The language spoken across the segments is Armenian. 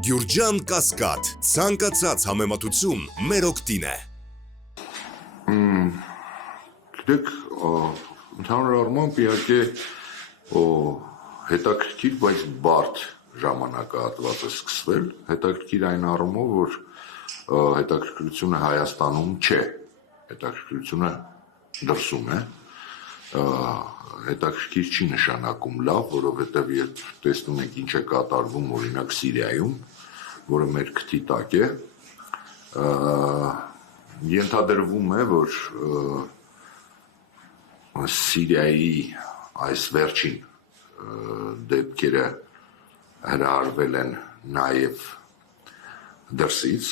Գյուրջան Կասկադ, ցանկացած համեմատություն մեր օգտին է։ Գիտեք, ընդհանուր առմամբ իհարկե հետաքրքիր, բայց բարդ ժամանակահատված է սկսվել, հետաքրքիր այն առումով, որ հետաքրքրությունը Հայաստանում չէ, հետաքրքրությունը դրսում է, հետաքրքիր չի նշանակում լավ, որովհետև երբ տեսնում ենք ինչ է կատարվում օրինակ Սիրիայում, որը մեր քթի տակ է, ենթադրվում է, որ Սիրիայի այս վերջին դեպքերը հրահարվել են նաև դրսից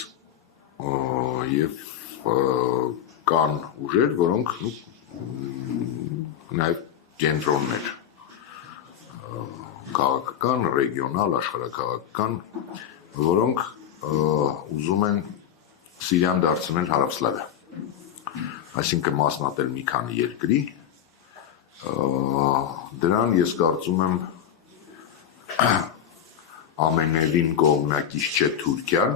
և կան ուժեր, որոնք նաև կենտրոններ քաղաքական, ռեգիոնալ, աշխարհաքաղաքական, որոնք ուզում են Սիրիան դարձնել Հարավսլավիա, այսինքն մասնատել մի քանի երկրի, դրան ես կարծում եմ ամենևին կողմնակից չէ Թուրքիան,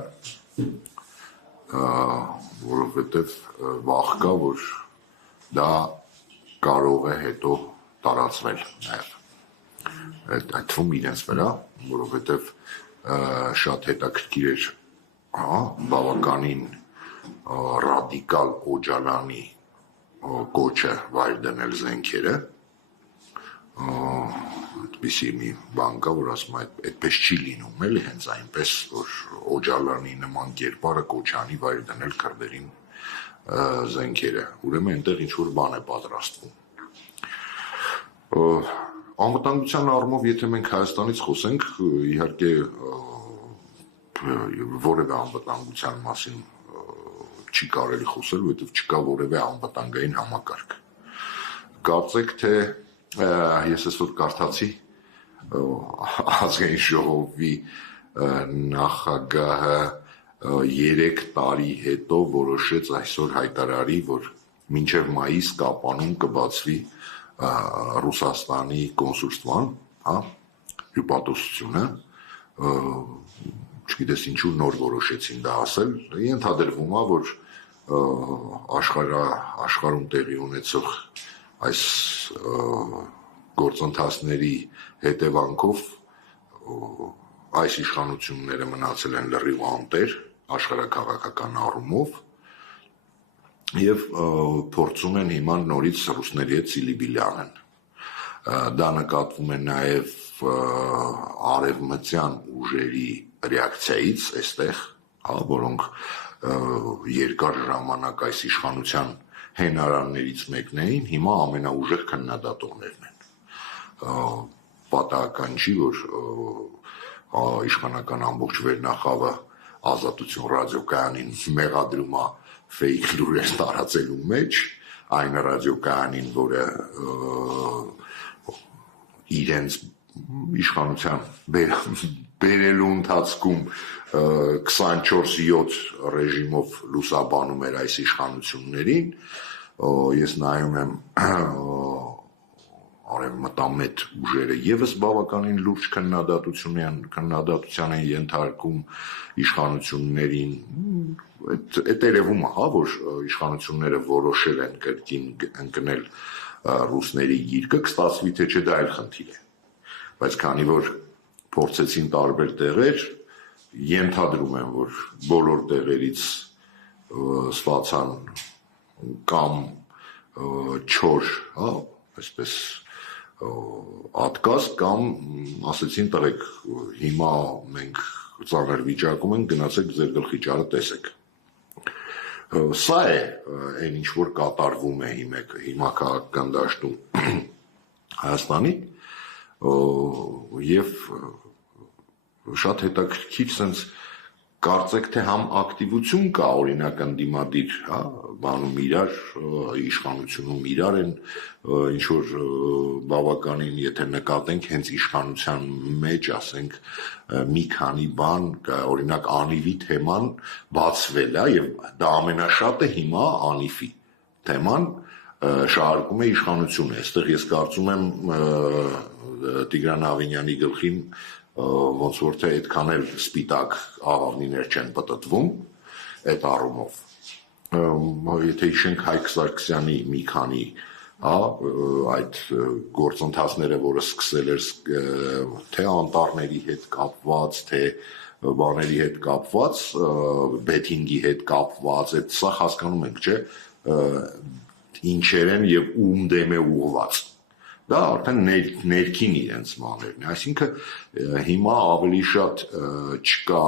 որովհետև վախ կա, որ դա կարող է հետո տարածվել նաև, այդ թվում իրենց վրա, որովհետև շատ հետաքրքիր էր բավականին ռադիկալ Օջալանի կոչը վայր դնել զենքերը, այդպիսի մի բան կա, որ ասում է այդպես չի լինում, էլի հենց այնպես, որ Օջալանի նման կերպարը կոչ անի վայր դնել քրդերին զենքերը, ուրեմն այնտեղ ինչ-որ բան է պատրաստվում։ Անվտանգության առումով, եթե մենք Հայաստանից խոսենք, իհարկե որևէ անվտանգության մասին չի կարելի խոսել, որովհետև չկա որևէ անվտանգային համակարգ։ Կարծեք, թե ես այսօր կարդացի Ազգային ժողովի նախագահը 3 տարի հետո որոշեց այսօր հայտարարի, որ մինչև մայիս Կապանում կբացվի Ռուսաստանի կոնսուլստվան հյուպատոսությունը, չգիտես ինչու նոր որոշեցին դա ասել, ենթադրվում է, որ աշխարհում տեղի ունեցող այս գործընթացների հետևանքով այս իշխանությունները մնացել են լրիվ անտեր աշխարհաքաղաքական առումով և փորձում են հիմա նորից ռուսների հետ սիլիբիլի անեն։ Դա նկատվում է նաև արևմտյան ուժերի ռեակցիայից այստեղ, որոնք երկար ժամանակ այս իշխանության հենարաններից մեկն էին, հիմա ամենաուժեղ քննադատողներն են։ Պատահական չի, որ իշխանական ամբողջ վերնախավը Ազատություն ռադիոկայանին մեղադրում է ֆեյք լուրեր տարածելու մեջ, այն ռադիոկայանին, որը իրենց իշխանության բերելու ընթացքում 24/7 ռեժիմով լուսաբանում էր այս իշխանություններին, ես նայում եմ արևմտամետ ուժերը ևս բավականին լուրջ քննադատության են ենթարկում իշխանություններին, այդ երևում է, որ իշխանությունները որոշել են կրկին ընկնել ռուսների գիրկը, կստացվի թե չէ դա այլ խնդիր է, բայց քանի որ փորձեցին տարբեր տեղեր, ենթադրում եմ, որ բոլոր տեղերից ստացան կամ չոր, այսպես ատկազ կամ ասեցին տղեկ, հիմա մենք ծանր վիճակում ենք, գնացեք ձեր գլխի ճարը տեսեք։ Սա է այն ինչ որ կատարվում է հիմա քաղաքական դաշտում Հայաստանի և շատ հետաքրքիր սենց կարծեք թե համ ակտիվություն կա օրինակ ընդդիմադիր բանում իրար, իշխանությունում իրար են ինչ-որ բավականին, եթե նկատենք հենց իշխանության մեջ, ասենք, մի քանի բան, օրինակ անիվի թեման բացվել է և դա ամենաշատը հիմա անիվի թեման շահարկում է իշխանությունը, այստեղ ես կարծում եմ Տիգրան Ավինյանի գլխին ոնց որ թե այդքան էլ սպիտակ աղավնիներ չեն պտտվում այդ առումով եթե հիշենք Հայկ Սարգսյանի մի քանի այդ գործընթացները, որը սկսել էր թե անտառների հետ կապված, թե բաների հետ կապված, բեթինգի հետ կապված, այդ սա հասկանում ենք, չէ, ինչեր են եւ ում դեմ է ուղղված։ Դա արդեն ներքին իրենց բաներն է, այսինքն հիմա ավելի շատ չկա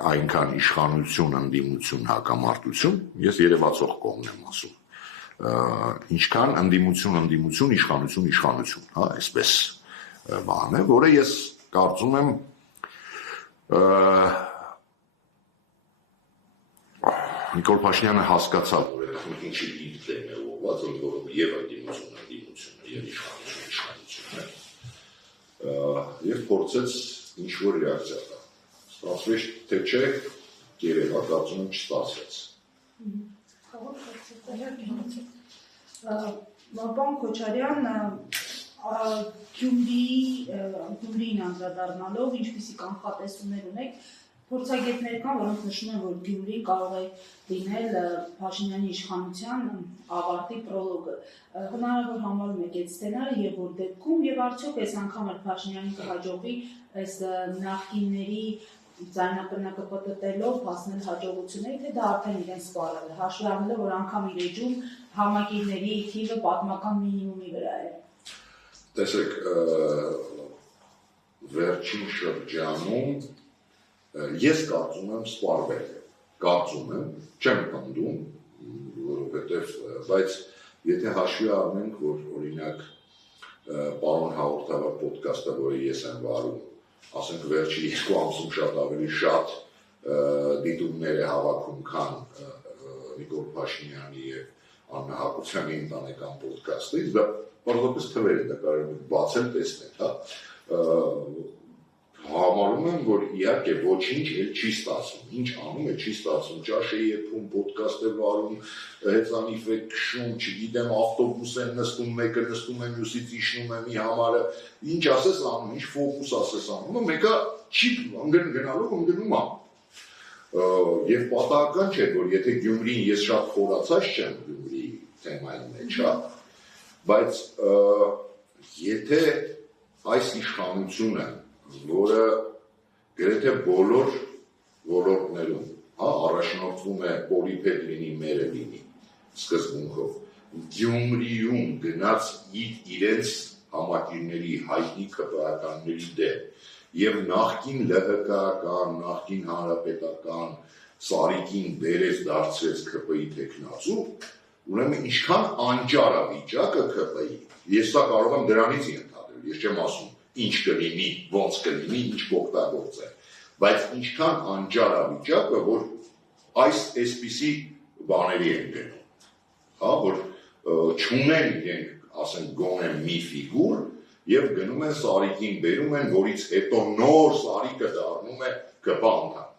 այնքան իշխանություն, ընդդիմություն, հակամարտություն, ես երևացող կողմն եմ ասում, ինչքան ընդդիմություն, իշխանություն, հա, այսպես բան է, որը ես կարծում եմ Նիկոլ Փաշինյանը հասկացավ, որ ինչի իր դեմ է ուղղված, որում եւ ընդդիմություն, եւ իշխանություն է, եւ փորձեց ինչ-որ ռեակցիա տալ։ Ստացվեց, թե չէ, երևա կարծում եմ չստացվեց։ Պարոն Քոչարյան, Գյումրիին անդրադառնալով, ինչպիսի կանխատեսումներ ունեք, փորձագետներ կան, որոնք նշում են, որ Գյումրին կարող է լինել Փաշինյանի իշխանության ավարտի պրոլոգը։ Հնարավոր համարում եք այդ սցենարը եւ որ դեպքում եւ արդյոք այս անգամ էլ Փաշինյանին կհաջողվի այս նախկինների ձայնապնակը պտտելով հասնել հաջողությունների, թե դա արդեն իրեն սպառել է, հաշվի առնելով, որ անգամ իր էջում համակիրների թիվը պատմական մինիմումի վրա է։ Տեսեք, վերջին շրջանում ես կարծում եմ սպառվել է, կարծում եմ, չեմ պնդում, որովհետև, բայց եթե հաշվի առնենք, որ օրինակ պարոն հաղորդավար պոդքասթը, որը ես եմ վարում, ասենք վերջի 2 ամսում շատ ավելի շատ դիտումներ է հավաքում, քան Նիկոլ Փաշինյանի եւ Աննա Հակոբյանի ընտանեկան պոդքասթից, դա պարզապես թվեր է, դա կարող է բացել տեսնել, հա, համարում եմ, որ իհարկե ոչինչ էլ չի ստացվում, ինչ անում է չի ստացվում, ճաշ է եփում, պոդքասթ է վարում, հեծանիվ է քշում, չգիտեմ, ավտոբուս են նստում, մեկը նստում է, մյուսից իջնում է մի համարը, ինչ ասես անում, ինչ ֆոկուս ասես անում, մեկը չի գնալով ընկնում է։ Եվ պատահական չէ, որ եթե Գյումրին ես շատ խորացած չեմ Գյումրիի թեմայի մեջ, հա, բայց եթե այս իշխանությունը, որը գրեթե բոլոր ոլորտներում, հա, առաջնորդվում է պոլիպեդ լինի, մերը լինի, սկզբունքով, Գյումրիում գնաց իրենց համակիրների հայտնի ԿՊԱ-ականների դեմ, եւ նախկին ԼՀԿ-ական, նախկին հանրապետական Սարիկին բերեց դարձրեց ԿՊ-ի տեխնացու, ուրեմն ինչքան անճար է վիճակը ԿՊ-ի, ես սա կարող եմ դրանից ենթադրել, ես չեմ ասում ինչ կլինի, ոնց կլինի, ինչ կօգտագործել, բայց ինչքան անճար է վիճակը, որ այսպիսի բաների են գնում, հա, որ չունեն իրենք, ասենք, գոնե մի ֆիգուր եւ գնում են Սարիկին բերում են, որից հետո նոր Սարիկը դառնում է ԿՊ անդամ։